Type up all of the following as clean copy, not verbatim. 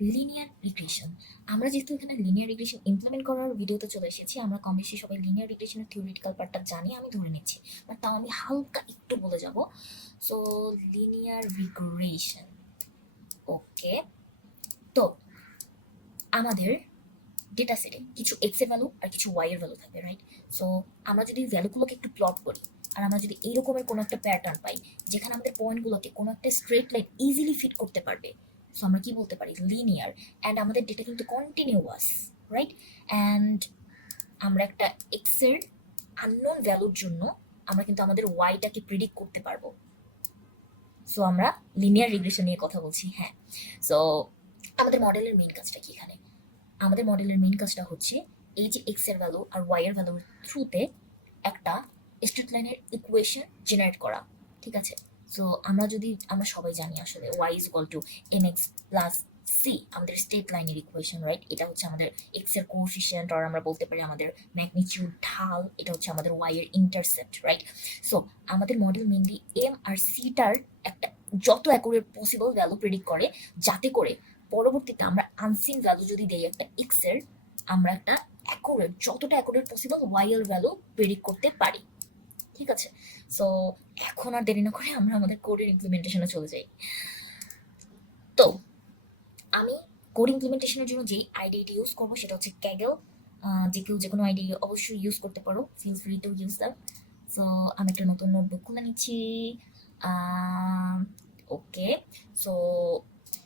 Linear regression. আমরা যেহেতু এখানে লিনিয়ার রিগ্রেশন ইমপ্লিমেন্ট করার ভিডিওতে চলে এসেছি, আমরা কম বেশি সবাই লিনিয়ার রিগ্রেশনের থিওরিটিক্যাল পার্টটা জানি, আমি ধরে নিচ্ছি, বাট তাও আমি হালকা একটু বলে যাব। সো লিনিয়ার রিগ্রেশন, ওকে। তো আমাদের ডেটা সেটে কিছু এক্স এর ভ্যালু আর কিছু ওয়াই এর ভ্যালু থাকবে, রাইট? সো আমরা যদি ভ্যালুগুলোকে একটু প্লট করি, আর আমরা যদি এইরকমের কোনো একটা প্যাটার্ন পাই যেখানে আমাদের পয়েন্টগুলোকে কোনো একটা স্ট্রেট লাইন ইজিলি ফিট করতে পারবে, সো আমরা কি বলতে পারি? লিনিয়ার। অ্যান্ড আমাদের ডেটা কিন্তু কন্টিনিউয়াস, রাইট? অ্যান্ড আমরা একটা এক্স এর আননোন ভ্যালুর জন্য আমরা কিন্তু আমাদের ওয়াইটাকে প্রিডিক্ট করতে পারবো। সো আমরা লিনিয়ার রিগ্রেশন নিয়ে কথা বলছি, হ্যাঁ। সো আমাদের মডেলের মেইন কাজটা কি এখানে? আমাদের মডেলের মেইন কাজটা হচ্ছে এই যে এক্স এর ভ্যালু আর ওয়াই এর ভ্যালুর থ্রুতে একটা স্ট্রেট লাইনের ইকুয়েশন জেনারেট করা, ঠিক আছে? সো আমরা সবাই জানি আসলে y is equal to M x plus c, আমাদের স্ট্রেট লাইনের ইকুয়েশন, রাইট? এটা হচ্ছে আমাদের এক্স এর কোএফিসিয়েন্ট, আর আমরা বলতে পারি আমাদের ম্যাগনিটিউড, ঢাল। এটা হচ্ছে আমাদের ওয়াই এর ইন্টারসেপ্ট, রাইট? সো আমাদের model mainly M R seater একটা যত অ্যাকুরেট পসিবল ভ্যালু প্রেডিক্ট করে, যাতে করে পরবর্তীতে আমরা আনসিন ভ্যালু যদি দেই একটা এক্স এর, আমরা একটা অ্যাকুরেট, যতটা অ্যাকুরেট পসিবল ওয়াই এর ভ্যালু প্রেডিক্ট করতে পারি, ঠিক আছে? সো এখন আর দেরি না করে আমরা আমাদের কোডের ইমপ্লিমেন্টেশনে চলে যাই। তো আমি কোড ইমপ্লিমেন্টেশনের জন্য যেই আইডিটি ইউজ করবো সেটা হচ্ছে ক্যাগেল। যে কেউ যে কোনো আইডি অবশ্যই ইউজ করতে পারো, feel free to use that. So আমি একটা নতুন নোটবুক খুলে নিচ্ছি। ওকে, সো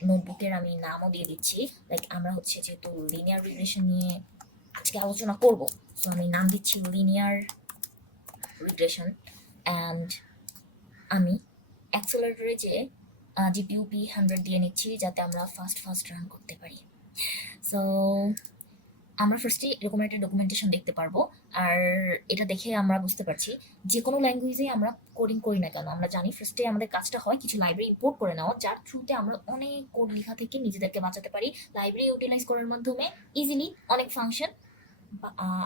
নোটবুকের আমি নামও দিয়ে দিচ্ছি, লাইক আমরা হচ্ছে যেহেতু লিনিয়ার রিগ্রেশন নিয়ে আজকে আলোচনা করব, সো আমি নাম দিচ্ছি লিনিয়ার রিগ্রেশন। অ্যান্ড আমি অ্যাক্সেলারেটরে যে জিপিইউ P100 দিয়ে নিচ্ছি যাতে আমরা ফাস্ট রান করতে পারি। সো আমরা ফার্স্টে এরকম একটা ডকুমেন্টেশন দেখতে পারবো, আর এটা দেখে আমরা বুঝতে পারছি যে কোনো ল্যাঙ্গুয়েজে আমরা কোডিং করি না কেন, আমরা জানি ফার্স্টে আমাদের কাজটা হয় কিছু লাইব্রেরি ইম্পোর্ট করে নেওয়া, যার থ্রুতে আমরা অনেক কোড লেখা থেকে নিজেদেরকে বাঁচাতে পারি। লাইব্রেরি ইউটিলাইজ করার মাধ্যমে ইজিলি অনেক ফাংশন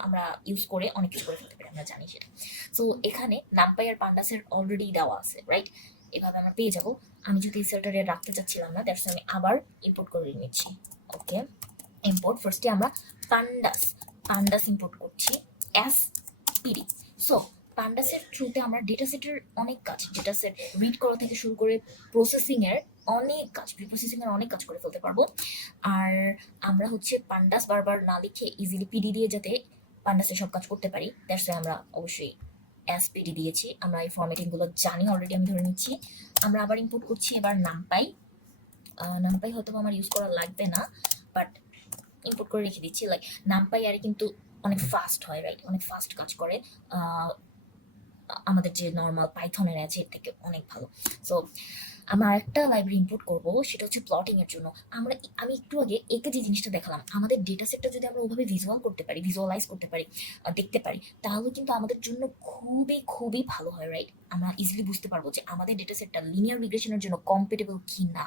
আমরা ইউজ করে অনেক কিছু করে ফেলতে পারি, আমরা জানি সেটা। সো এখানে নামপাই আর পান্ডাসের অলরেডি দেওয়া আছে, রাইট? এভাবে আমরা পেয়ে যাব। আমি যদি এই সেলটারে রাখতে চাচ্ছিলাম না, দ্যাটস আমি আবার ইম্পোর্ট করে নিচ্ছি। ওকে, ইম্পোর্ট ফার্স্টে আমরা পান্ডাস ইম্পোর্ট করছি অ্যাস পিডি। সো পান্ডাসের থ্রুতে আমরা ডেটা সেটের অনেক কাজ, ডেটা সেট রিড করা থেকে শুরু করে প্রসেসিং এর অনেক কাজ, প্রিপ্রসেসিং এর অনেক কাজ করে ফেলতে পারবো। আর আমরা হচ্ছে পান্ডাস বারবার না লিখে ইজিলি পিডি দিয়ে যাতে পান্ডাসে সব কাজ করতে পারি, দ্যাটস আমরা অবশ্যই অ্যাস পিডি দিয়েছি। আমরা এই ফরম্যাটিং গুলো জানি অলরেডি, আমি ধরে নিচ্ছি। আমরা আবার ইম্পোর্ট করছি এবার নামপাই হয়তো আমার ইউজ করা লাগবে না, বাট ইম্পোর্ট করে রেখে দিচ্ছি। লাইক নামপাই আর কিন্তু অনেক ফাস্ট হয়, রাইট? অনেক ফাস্ট কাজ করে, আমাদের যে নর্মাল পাইথনের আছে এর থেকে অনেক ভালো। সো আমরা একটা লাইব্রেরি ইম্পোর্ট করব, সেটা হচ্ছে প্লটিং এর জন্য। আমি একটু আগে একে যে জিনিসটা দেখালাম, আমাদের ডেটা সেটটা যদি আমরা ওভাবে ভিজুয়ালাইজ করতে পারি, দেখতে পারি, তাহলে কিন্তু আমাদের জন্য খুবই খুবই ভালো হয়, রাইট? আমরা ইজিলি বুঝতে পারবো যে আমাদের ডেটা সেটটা লিনিয়ার রিগ্রেশনের জন্য কম্পেটেবল কি না।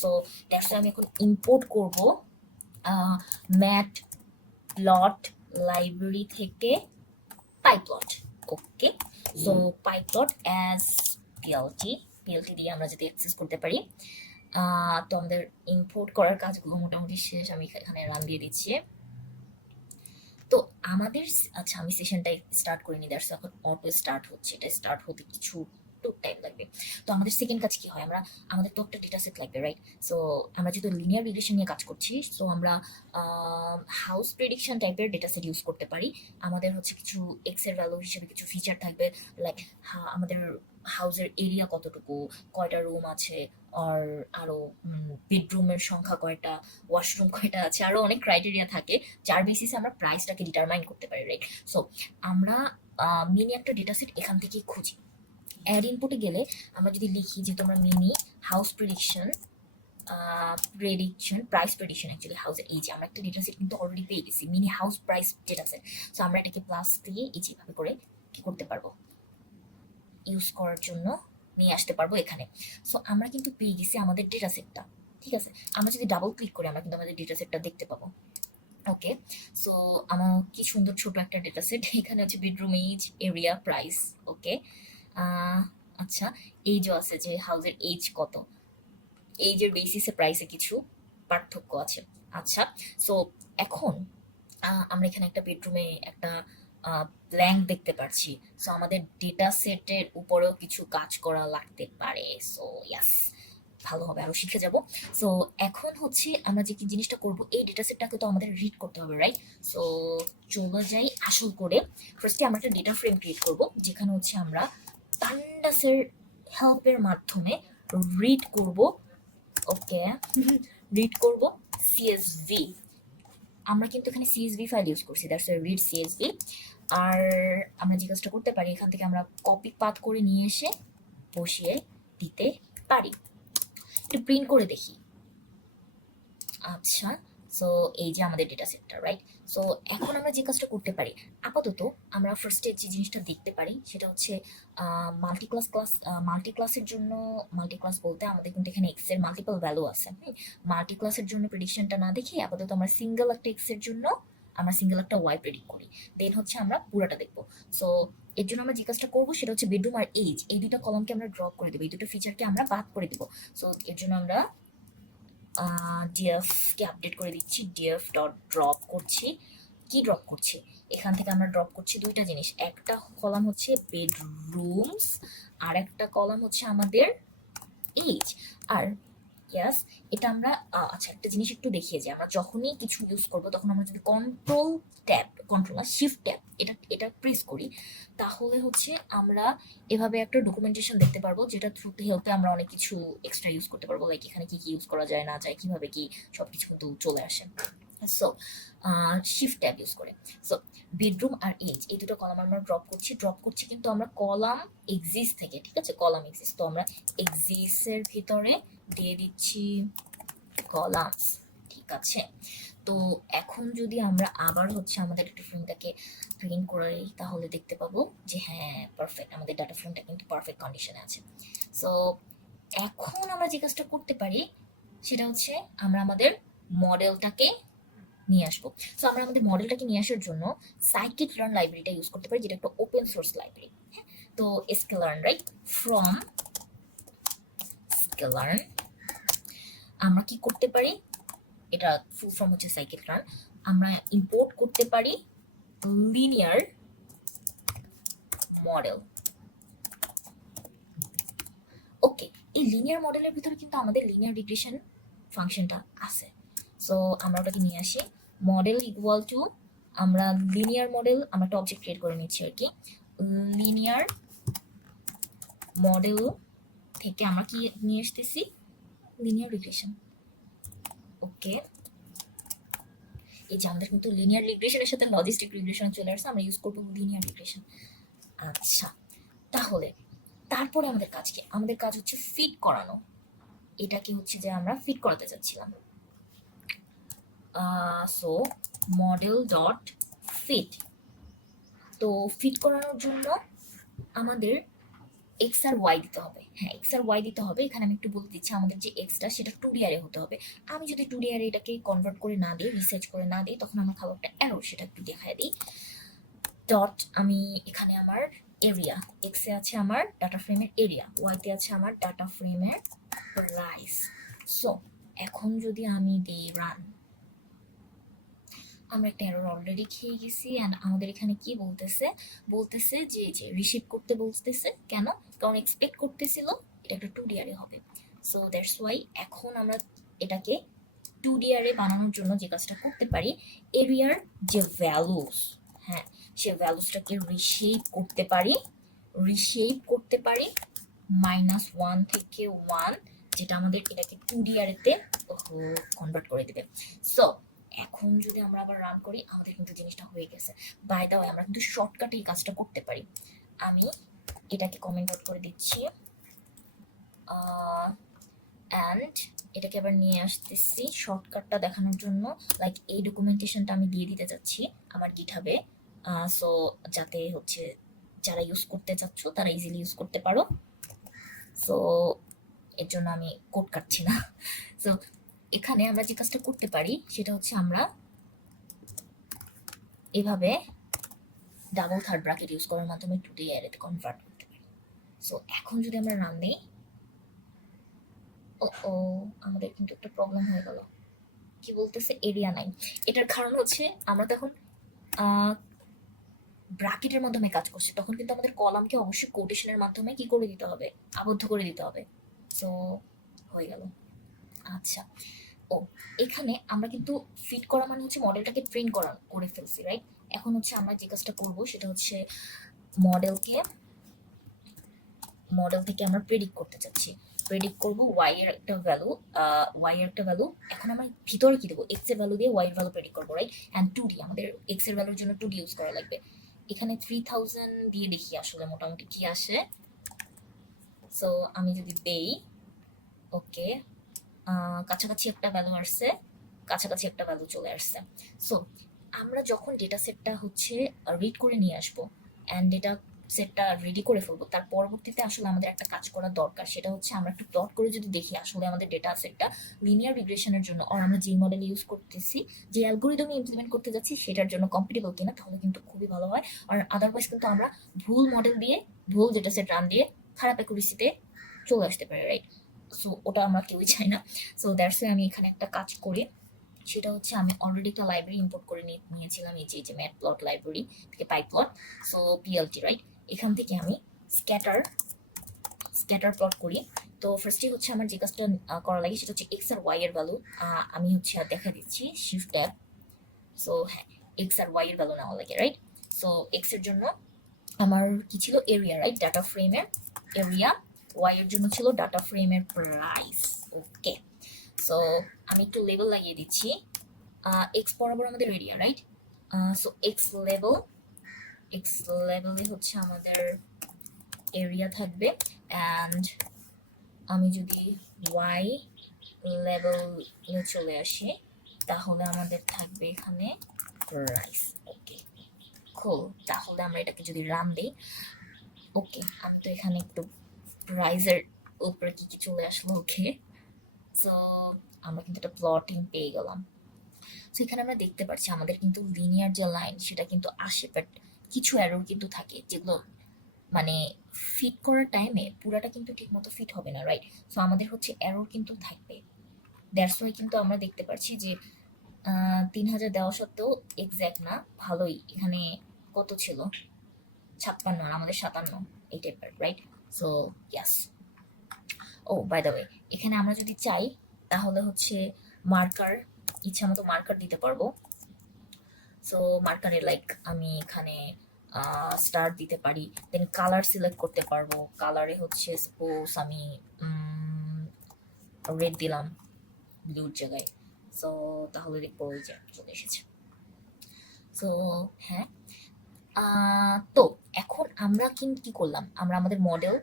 সো দ্যাটস আমি এখন ইম্পোর্ট করব ম্যাট প্লট লাইব্রেরি থেকে পাইপ্লট। ওকে, সো পাইপ্লট অ্যাজ পিএলটি দিয়ে আমরা যদি অ্যাক্সেস করতে পারি। তো আমাদের ইম্পোর্ট করার কাজগুলো মোটামুটি শেষ, আমি এখানে রান দিয়ে দিচ্ছি। তো আমাদের আচ্ছা, আমি সেশনটাই স্টার্ট করিনি, দ্যাটস এখন অটো স্টার্ট হচ্ছে, এটা স্টার্ট হতে কিছু টাইম লাগবে। তো আমাদের সেকেন্ড কাজ কি হয়? আমাদের তো একটা ডেটা সেট লাগবে, রাইট? সো আমরা যেহেতু লিনিয়ার রিগ্রেশন নিয়ে কাজ করছি, সো আমরা হাউস প্রেডিকশন টাইপের ডেটা সেট ইউজ করতে পারি। আমাদের হচ্ছে কিছু এক্স এর ভ্যালু হিসেবে কিছু ফিচার থাকবে, লাইক আমাদের হাউসের এরিয়া কতটুকু, কয়টা রুম আছে, আর আরো বেডরুমের সংখ্যা কয়টা, ওয়াশরুম কয়টা আছে, আরো অনেক ক্রাইটেরিয়া থাকে যার বেসিসে আমরা প্রাইসটাকে ডিটারমাইন করতে পারি, রাইট? সো আমরা মিনি একটা ডেটা সেট এখান থেকেই খুঁজি। অ্যাড ইনপুটে গেলে আমরা যদি লিখি যে তোমরা mini house price prediction, actually হাউসের এই যে আমরা একটা ডেটা সেট কিন্তু অলরেডি পেয়ে গেছি, mini house price data set. So আমরা এটাকে প্লাস দিয়ে এই যেভাবে করে কি করতে পারবো, ইউজ করার জন্য নিয়ে আসতে পারবো এখানে। সো আমরা কিন্তু পেয়ে গেছি আমাদের ডেটা সেটটা, ঠিক আছে? আমরা যদি ডাবল ক্লিক করি আমরা কিন্তু আমাদের ডেটা সেটটা দেখতে পাবো। ওকে, সো আমার কি সুন্দর ছোট একটা ডেটা সেট, এখানে হচ্ছে বেডরুম এজ, এরিয়া, প্রাইস। ওকে, আচ্ছা, এইজও আছে যে হাউসের এজ কত, এইজের বেসিসে প্রাইসে কিছু পার্থক্য আছে। আচ্ছা, সো এখন আমরা এখানে একটা বেডরুমে একটা ব্ল্যাঙ্ক দেখতে পাচ্ছি। সো আমাদের ডেটা সেটের উপরেও কিছু কাজ করা লাগতে পারে। সো ইয়াস, ভালো হবে, আরো শিখে যাব। সো এখন হচ্ছে আমরা যে কি জিনিসটা করব, এই ডেটা সেটটাকে তো আমাদের রিড করতে হবে, রাইট? সো চলে যাই আসল করে। ফার্স্টে আমরা একটা ডেটা ফ্রেম ক্রিয়েট করব, যেখানে হচ্ছে আমরা পান্ডাসের হেল্পের মাধ্যমে রিড করব। ওকে, রিড করব সিএসভি। আমরা কিন্তু এখানে সিএসভি ফাইল ইউজ করছি, দ্যাটস রিড সিএসভি। আর আমরা যে কাজটা করতে পারি, এখান থেকে আমরা কপি পাথ করে নিয়ে এসে বসিয়ে দিতে পারি। একটু প্রিন্ট করে দেখি। আচ্ছা, সো এই যে আমাদের ডেটা সেটটা, রাইট? সো এখন আমরা যে কাজটা করতে পারি, আপাতত আমরা ফার্স্টে যে জিনিসটা দেখতে পারি সেটা হচ্ছে মাল্টি ক্লাসের জন্য। মাল্টি ক্লাস বলতে আমাদের কিন্তু এখানে এক্স এর মাল্টিপল ভ্যালু আছে। মাল্টি ক্লাসের জন্য প্রেডিকশনটা না দেখে আপাতত আমরা সিঙ্গেল একটা এক্স এর জন্য আমরা সিঙ্গেল একটা ওয়াই প্রেডিক্ট করি, দেন হচ্ছে আমরা পুরোটা দেখবো। সো এর জন্য আমরা যে কাজটা করবো সেটা হচ্ছে বেডরুম আর এজ, এই দুটো কলমকে আমরা ড্রপ করে দেবো, এই দুটো ফিচারকে আমরা বাদ করে দেবো। সো এর জন্য আমরা ডিএফ কে আপডেট করে দিচ্ছি, ডিএফ ডট ড্রপ করছি। কি ড্রপ করছি? এখান থেকে আমরা ড্রপ করছি দুইটা জিনিস, একটা কলাম হচ্ছে বেডরুমস, আর একটা কলাম হচ্ছে আমাদের এজ। আর ইয়াস, এটা আমরা আচ্ছা একটা জিনিস একটু দেখিয়ে যে আমরা যখনই কিছু ইউজ করবো তখন আমরা যদি কন্ট্রোল না শিফট ট্যাব এটা প্রেস করি, তাহলে হচ্ছে আমরা এভাবে একটা ডকুমেন্টেশন দেখতে পারবো, যেটা থ্রুতে হেল্পে আমরা অনেক কিছু এক্সট্রা ইউজ করতে পারবো, লাইক এখানে কি কি ইউজ করা যায় না যায়, কিভাবে কি সবকিছু কিন্তু চলে আসে। সো শিফট ট্যাব ইউজ করে। সো বেডরুম আর এজ এই দুটো কলাম আমরা ড্রপ করছি কিন্তু আমরা কলাম এক্সিস্ট থেকে, ঠিক আছে? কলাম এক্সিস্ট, তো আমরা এক্সিস্টের ভিতরে দিয়ে দিচ্ছি কলামস, ঠিক আছে? তো এখন যদি আমরা আবার হচ্ছে আমাদের ডাটা ফ্রেমটাকে প্রিন্ট করি, তাহলে দেখতে পাবো যে হ্যাঁ পারফেক্ট, আমাদের ডাটা ফ্রেমটা কিন্তু পারফেক্ট কন্ডিশনে আছে। সো এখন আমরা যে কাজটা করতে পারি সেটা হচ্ছে আমরা আমাদের মডেলটাকে নিয়ে আসবো। সো আমরা আমাদের মডেলটাকে নিয়ে আসার জন্য সাইকিট লার্ন লাইব্রেরিটা ইউজ করতে পারি, যেটা একটা ওপেন সোর্স লাইব্রেরি। তো স্কেলার্ন, রাইট? ফ্রম স্কেলার্ন আমরা কি করতে পারি, এটা ফুল ফর্ম হচ্ছে সাইকিট লার্ন, আমরা ইম্পোর্ট করতে পারি লিনিয়ার মডেল। ওকে, এই লিনিয়ার মডেলের ভিতরে কিন্তু আমাদের লিনিয়ার রিগ্রেশন ফাংশনটা আছে। সো আমরা ওটাকে নিয়ে আসি, মডেল ইকুয়াল টু, আমরা লিনিয়ার মডেল, আমরা একটা অবজেক্ট ক্রিয়েট করে নিচ্ছি আর কি, লিনিয়ার মডেল থেকে আমরা কি নিয়ে আসতেছি, লিনিয়ার রিগ্রেশন। ওকে, এই যে আমাদের কিন্তু লিনিয়ার রিগ্রেশনের সাথে লজিস্টিক রিগ্রেশন চলে আসছে, আমরা ইউজ করবো লিনিয়ার রিগ্রেশন। আচ্ছা, তাহলে তারপরে আমাদের কাজ কি? আমাদের কাজ হচ্ছে ফিট করানো। এটাকে হচ্ছে যে আমরা ফিট করাতে চাচ্ছিলাম। So model dot fit. তো ফিট করানোর জন্য আমাদের এক্স আর ওয়াই দিতে হবে। হ্যাঁ, এক্স আর ওয়াই দিতে হবে। এখানে আমি একটু বলে দিচ্ছি, আমাদের যে এক্সটা সেটা 2D অ্যারে হতে হবে। আমি যদি 2D অ্যারে এটাকে কনভার্ট করে না দিই, রিসার্চ করে না দিই, তখন আমার খাবো একটা অ্যারো, সেটা একটু দেখায় দিই। ডট, আমি এখানে আমার এরিয়া, এক্স এ আছে আমার ডাটা ফ্রেমের এরিয়া, ওয়াইতে আছে আমার ডাটা ফ্রেমের প্রাইস। সো এখন যদি আমি দিই রান, আমরা একটা এরর অলরেডি খেয়ে গেছি। অ্যান্ড আমাদের এখানে কি বলতেছে যে রিসিভ করতে বলতেছে, কেন? কারণ এক্সপেক্ট করতেছিল এটা একটা 2D অ্যারে হবে। সো দ্যাটস ওয়াই এখন আমরা এটাকে 2D অ্যারে বানানোর জন্য যে কাজটা করতে পারি, এরিয়ার যে ভ্যালুস, হ্যাঁ সে ভ্যালুসটাকে রিশেপ করতে পারি -1 থেকে 1, যেটা আমাদের এটাকে 2D অ্যারেতে কনভার্ট করে দিবে। সো এখন যদি আমরা আবার রান করি, আমাদের কিন্তু জিনিসটা হয়ে গেছে। বাই দ্য ওয়ে, আমরা কিন্তু শর্টকাটে এই কাজটা করতে পারি। আমি এটাকে কমেন্ট আউট করে দিচ্ছি, অ্যান্ড এটাকে আবার নিয়ে আসতেছি শর্টকাটটা দেখানোর জন্য। লাইক এই ডকুমেন্টেশনটা আমি দিয়ে দিতে চাচ্ছি আমার গিটহাবে, সো যাতে হচ্ছে যারা ইউজ করতে চাচ্ছ তারা ইজিলি ইউজ করতে পারো। সো এর জন্য আমি কোড কাটছি না। সো এখানে আমরা যে কাজটা করতে পারি সেটা হচ্ছে আমরা এভাবে ডাবল থার্ড ব্র্যাকেট ইউজ করার মাধ্যমে 2D অ্যারেতে কনভার্ট করতে পারি। সো এখন যদি আমরা রান দিই, ও আমাদের কিন্তু একটা প্রবলেম হয়ে গেল। কি বলতেছে এরিয়া নাই। এটার কারণ হচ্ছে আমরা তখন ব্র্যাকেটের মাধ্যমে কাজ করছি, তখন কিন্তু আমাদের কলামকে অবশ্যই কোটেশনের মাধ্যমে কি করে দিতে হবে, আবদ্ধ করে দিতে হবে। সো হয়ে গেল। আচ্ছা, ও এখানে আমরা কিন্তু ফিট করা মানে হচ্ছে মডেলটাকে প্রিন্ট করে ফেলছি, রাইট? এখন হচ্ছে আমরা যে কাজটা করব সেটা হচ্ছে মডেল থেকে আমরা প্রেডিক্ট করতে চাচ্ছি। প্রেডিক্ট করব ওয়াই এর একটা ভ্যালু। এখন আমরা ভিতরে কি দেবো, এক্স এর ভ্যালু দিয়ে ওয়াই এর ভ্যালু প্রেডিক্ট করবো, রাইট? অ্যান্ড 2D, আমাদের এক্স এর ভ্যালুর জন্য 2D ইউজ করা লাগবে। এখানে 3000 দিয়ে দেখি আসলে মোটামুটি কি আসে। সো আমি যদি দেই, ওকে, কাছাকাছি একটা ভ্যালু আসছে, কাছাকাছি একটা ভ্যালু চলে আসছে। সো আমরা যখন ডেটা সেটটা হচ্ছে রিড করে নিয়ে আসবো অ্যান্ড ডেটা সেটটা রেডি করে ফেলবো, তার পরবর্তীতে আসলে আমাদের একটা কাজ করা দরকার। সেটা হচ্ছে আমরা একটু প্লট করে যদি দেখি আসলে আমাদের ডেটা সেটটা লিনিয়ার রিগ্রেশনের জন্য আর আমরা যে মডেল ইউজ করতেছি, যে অ্যালগোরিদম ইমপ্লিমেন্ট করতে যাচ্ছি সেটার জন্য কম্পিটেবল কিনা, তাহলে কিন্তু খুবই ভালো হয়। আর আদারওয়াইজ কিন্তু আমরা ভুল মডেল দিয়ে, ভুল ডেটা সেট রান দিয়ে খারাপ অ্যাকুরেসিতে চলে আসতে পারি, রাইট? সো ওটা আমরা কেউই চাই না। সো দ্যাটস ওয়াই আমি এখানে একটা কাজ করি, সেটা হচ্ছে আমি অলরেডি একটা লাইব্রেরি ইম্পোর্ট করে নিয়েছিলাম, এই যে ম্যাট প্লট লাইব্রেরি থেকে পাইপ্লট, সো পিএলটি, রাইট? এখান থেকে আমি স্ক্যাটার প্লট করি। তো ফার্স্টে হচ্ছে আমার যে কাজটা করা লাগে সেটা হচ্ছে এক্স আর ওয়াই এর ভ্যালু। আমি হচ্ছে দেখা দিচ্ছি শিফট ট্যাব। সো হ্যাঁ, এক্স আর ওয়াই এর ভ্যালু নেওয়া লাগে, রাইট? সো এক্স এর জন্য আমার কি ছিল, এরিয়া, রাইট? ডাটা ফ্রেমের এরিয়া। ওয়াই এর জন্য ছিল ডাটা ফ্রেমের প্রাইস। ওকে, সো আমি একটু লেবেল লাগিয়ে দিচ্ছি। এক্স বরাবর আমাদের এরিয়া, রাইট? সো এক্স লেভেলে হচ্ছে আমাদের এরিয়া থাকবে, অ্যান্ড আমি যদি ওয়াই লেভেলে চলে আসি তাহলে আমাদের থাকবে এখানে প্রাইস। ওকে, খুব, তাহলে আমরা এটাকে যদি রান দিই, ওকে, আমি তো এখানে একটু প্রাইজের উপরে কি কি চলে আসলো। ওকে, সো আমরা কিন্তু একটা প্লটিং পেয়ে গেলাম। সো এখানে আমরা দেখতে পাচ্ছি আমাদের কিন্তু লিনিয়ার যে লাইন সেটা কিন্তু আসে, বাট কিছু এরর কিন্তু থাকে যেগুলো মানে ফিট করার টাইমে পুরাটা কিন্তু ঠিকমতো ফিট হবে না, রাইট? সো আমাদের হচ্ছে এরর কিন্তু থাকবে। দ্যাটস ওয়াই কিন্তু আমরা দেখতে পাচ্ছি যে 3000 দেওয়া সত্ত্বেও এক্স্যাক্ট না, ভালোই। এখানে কত ছিল, 56 আর আমাদের 57, এই টাইপের, right? So yes. Oh by the way, এখানে আমরা যদি চাই তাহলে হচ্ছে মার্কার, ইচ্ছা মতো মার্কার দিতে পারবো। সো মার্কারে লাইক আমি এখানে স্টার দিতে পারি, দেন কালার সিলেক্ট করতে পারবো। কালারে হচ্ছে সাপোজ আমি রেড দিলাম ব্লুর জায়গায়। সো তাহলে দেখবো ওই যে চলে এসেছে। সো হ্যাঁ, তো এখন আমরা কিন্তু কি করলাম, আমরা আমাদের মডেল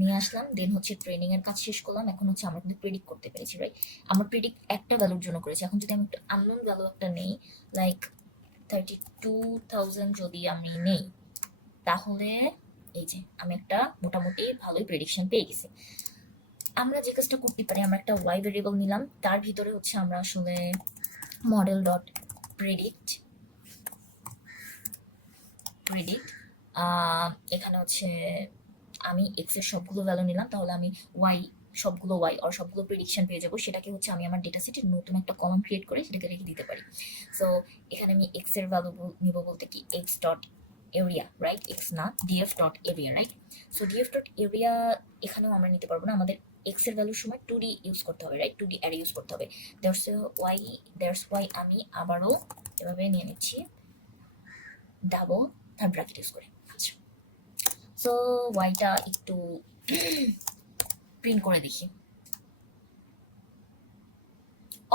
নিয়ে আসলাম, দেন হচ্ছে ট্রেনিং এর কাজ শেষ করলাম। এখন হচ্ছে আমরা কিন্তু প্রেডিক্ট করতে পেরেছি, রাইট? আমরা প্রেডিক্ট একটা ভ্যালুর জন্য করেছি। এখন যদি আমি একটা আননোন ভ্যালু একটা নেই, লাইক 32,000 যদি আমি নেই, তাহলে এই যে আমি একটা মোটামুটি ভালোই প্রেডিকশন পেয়ে গেছি। আমরা যে কাজটা করতে পারি, আমরা একটা ওয়াই ভেরিয়েবল নিলাম, তার ভিতরে হচ্ছে আমরা আসলে মডেল ডট প্রেডিক্ট এখানে হচ্ছে আমি এক্স এর সবগুলো ভ্যালু নিলাম, তাহলে আমি ওয়াই সবগুলো ওয়াই আর সবগুলো প্রেডিকশন পেয়ে যাবো। সেটাকে হচ্ছে আমি আমার ডেটা সেটে নতুন একটা কলাম ক্রিয়েট করে সেটাকে রেখে দিতে পারি। সো এখানে আমি এক্স এর ভ্যালু নিব বলতে কি X dot area, right? X না, DF dot area, right? So DF dot area এখানেও আমরা নিতে পারবো না, আমাদের এক্স এর ভ্যালুর সময় 2D ইউজ করতে হবে, রাইট? 2D অ্যারে ইউজ করতে হবে। দ্যাটস ওয়াই আমি আবারও এভাবে নিয়ে নিচ্ছি, ডাবল থার্ড ব্র্যাকেট ইউজ করে। আচ্ছা, সো ওয়াইটা একটু প্রিন্ট করে দেখি।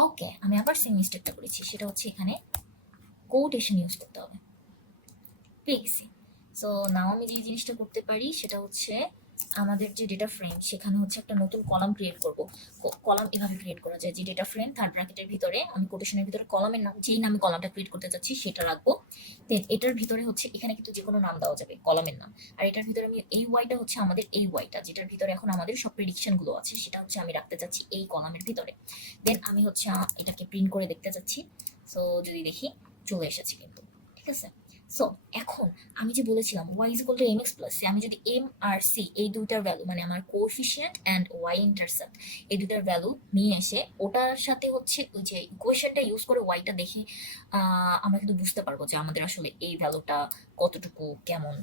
ওকে, আমি আবার সেম মিস্টেকটা করেছি, সেটা হচ্ছে এখানে কোটেশন ইউজ করতে হবে। পেয়ে গেছি। সো নাও আমি যে জিনিসটা করতে পারি সেটা হচ্ছে আমাদের যে ডেটা ফ্রেম সেখানে হচ্ছে একটা নতুন কলাম ক্রিয়েট করব। কলাম এভাবে ক্রিয়েট করা যায় যে ডেটা ফ্রেম থার্ড ব্র্যাকেটের ভিতরে আমি কোটেশনের ভিতরে কলামের নাম, যেই নামে কলামটা ক্রিয়েট করতে চাচ্ছি সেটা রাখবো। দেন এটার ভিতরে হচ্ছে এখানে কিন্তু যে কোনো নাম দেওয়া যাবে, কলামের নাম। আর এটার ভিতরে আমি এই ওয়াইটা হচ্ছে আমাদের এই ওয়াইটা যেটার ভিতরে এখন আমাদের সব প্রেডিকশন গুলো আছে সেটা হচ্ছে আমি রাখতে চাচ্ছি এই কলামের ভিতরে। দেন আমি হচ্ছে এটাকে প্রিন্ট করে দেখতে চাচ্ছি। সো যদি দেখি চলে এসেছে কিন্তু, ঠিক আছে? সো এখন আমি যে বলেছিলাম y is equal to M x plus c, আমি যদি এম আর সি এই দুইটার ভ্যালু মানে আমার কোএফিসিয়েন্ট অ্যান্ড ওয়াই ইন্টারসেপ্ট এই দুইটার ভ্যালু নিয়ে এসে ওটার সাথে হচ্ছে ওই যে ইকুয়েশনটা ইউজ করে ওয়াইটা দেখি, আমরা কিন্তু বুঝতে পারবো যে আমাদের আসলে এই ভ্যালুটা কতটুকু কেমন,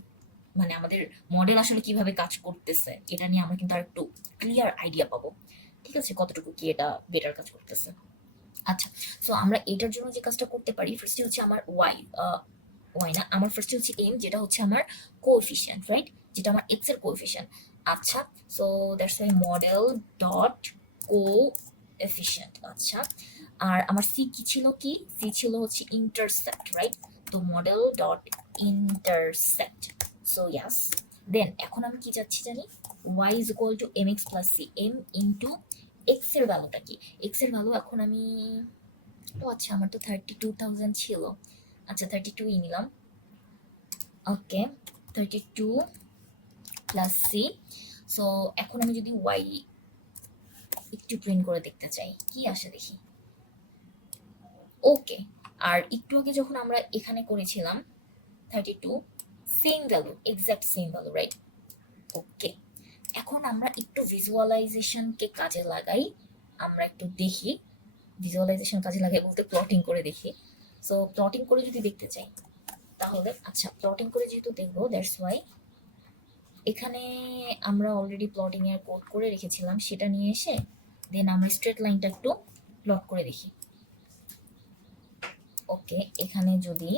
মানে আমাদের মডেল আসলে কিভাবে কাজ করতেছে এটা নিয়ে আমরা কিন্তু আর একটু ক্লিয়ার আইডিয়া পাবো। ঠিক আছে, কতটুকু কি এটা বেটার কাজ করতেছে। আচ্ছা, সো আমরা এটার জন্য যে কাজটা করতে পারি, ফার্স্টে হচ্ছে আমার ওয়াই, ওয়াই না, আমার ফার্স্টে হচ্ছে এম যেটা হচ্ছে আমার কোএফিসিয়েন্ট, রাইট, যেটা আমার এক্স এর কোএফিসিয়েন্ট। আচ্ছা, so that's why model dot coefficient. আচ্ছা, আর আমার সি কি ছিল, কি সি ছিল হচ্ছে ইন্টারসেপ্ট, রাইট, তো model dot intercept. So yes, then এখন আমি কি চাচ্ছি জানি, Y is equal to M x plus C, M into X এর ভ্যালুটা কি, এক্স এর ভ্যালু এখন আমি, ও আচ্ছা আমার তো 32,000 ছিল, আচ্ছা 32ই নিলাম। ওকে, 32 প্লাস সি। সো এখন আমি যদি ওয়াই একটু প্রিন্ট করে দেখতে চাই কি আসে দেখি। ওকে, আর একটু আগে যখন আমরা এখানে করেছিলাম 32 same value, exact same value, right. Okay, এখন আমরা একটু ভিজুয়ালাইজেশনকে কাজে লাগাই, আমরা একটু দেখি, ভিজুয়ালাইজেশন কাজে লাগাই বলতে প্লটিং করে দেখি। সো প্লটিং করে যদি দেখতে চাই তাহলে, আচ্ছা প্লটিং করে যেহেতু দেখবো দ্যাটস ওয়াই এখানে আমরা অলরেডি প্লটিং এর কোড করে রেখেছিলাম, সেটা নিয়ে এসে দেন আমরা স্ট্রেট লাইনটা একটু প্লট করে দেখি। ওকে, এখানে যদি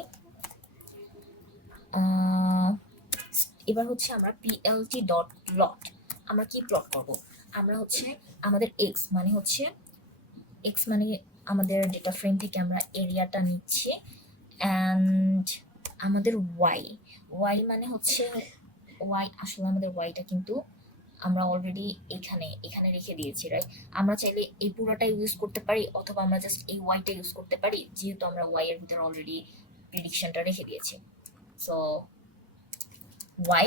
এবার হচ্ছে আমরা পিএলটি ডট প্লট, আমরা কি প্লট করব, আমরা হচ্ছে আমাদের এক্স মানে হচ্ছে, এক্স মানে আমাদের ডেটা ফ্রেম থেকে আমরা এরিয়াটা নিচ্ছি, অ্যান্ড আমাদের ওয়াই, ওয়াই মানে হচ্ছে ওয়াই, আসলে আমাদের ওয়াইটা কিন্তু আমরা অলরেডি এখানে এখানে রেখে দিয়েছি, রাইট। আমরা চাইলে এই পুরোটা ইউজ করতে পারি অথবা আমরা জাস্ট এই ওয়াইটা ইউজ করতে পারি, যেহেতু আমরা ওয়াই এর ভিতরে অলরেডি প্রেডিকশনটা রেখে দিয়েছি। সো ওয়াই,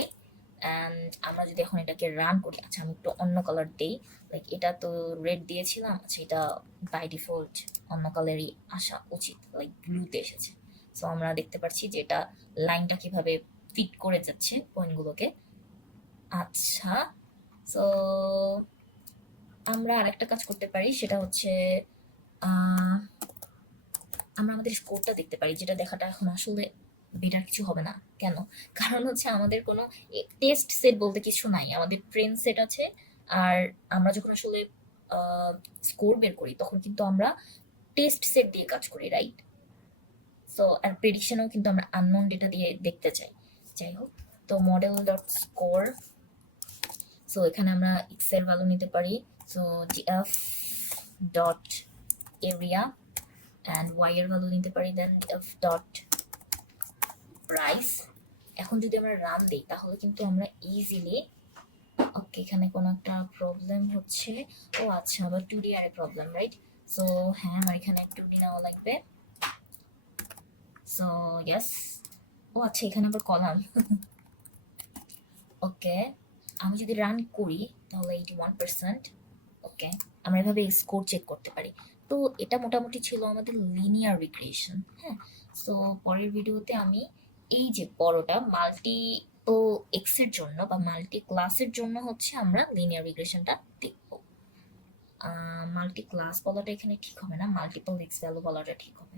অ্যান্ড আমরা যদি এখন এটাকে রান করি, আচ্ছা আমি একটু অন্য কালার দেই, লাইক এটা তো রেড দিয়েছিলাম, আচ্ছা এটা বাই ডিফল্ট অন্য কালারই আসা উচিত, লাইক ব্লুতে এসেছে। সো আমরা দেখতে পাচ্ছি যে এটা লাইনটা কিভাবে ফিট করে যাচ্ছে পয়েন্টগুলোকে। আচ্ছা, সো আমরা আরেকটা কাজ করতে পারি, সেটা হচ্ছে আমরা আমাদের স্কোরটা দেখতে পারি, যেটা দেখাটা এখন আসলে বেটার কিছু হবে না। কেন? কারণ হচ্ছে আমাদের কোনো টেস্ট সেট বলতে কিছু নাই, আমাদের ট্রেন সেট আছে। আর আমরা যখন আসলে স্কোর বের করি তখন কিন্তু আমরা টেস্ট সেট দিয়ে কাজ করি, রাইট। সো আর প্রেডিকশনও কিন্তু আমরা আননোন ডেটা দিয়ে দেখতে চাই। যাই হোক, তো মডেল ডট স্কোর, সো এখানে আমরা এক্স এর ভ্যালু নিতে পারি, so DF dot area, and y এর ভ্যালু নিতে পারি, দেন ডিএফ ডট প্রাইস। এখন যদি আমরা রান দিই তাহলে কিন্তু আমরা ইজিলি, ওকে এখানে কোনো একটা প্রবলেম হচ্ছে, ও আচ্ছা আবার 2D আরে প্রবলেম, রাইট। সো হ্যাঁ আমার এখানে 2D নেওয়া লাগবে। সো ইয়েস, ও আচ্ছা এখানে আবার কলাম। ওকে, আমি যদি রান করি তাহলে 81%। ওকে, আমরা এভাবে স্কোর চেক করতে পারি। তো এটা মোটামুটি ছিল আমাদের লিনিয়ার রিগ্রেশন। হ্যাঁ, সো পরের ভিডিওতে আমি এই যে বড়টা মাল্টি এক্স এর জন্য বা মাল্টি ক্লাসের জন্য হচ্ছে আমরা লিনিয়ার রিগ্রেশনটা দেখবো। মাল্টি ক্লাস বলাটা এখানে ঠিক হবে না, মাল্টিপল এক্স ভ্যালু বলাটা ঠিক হবে।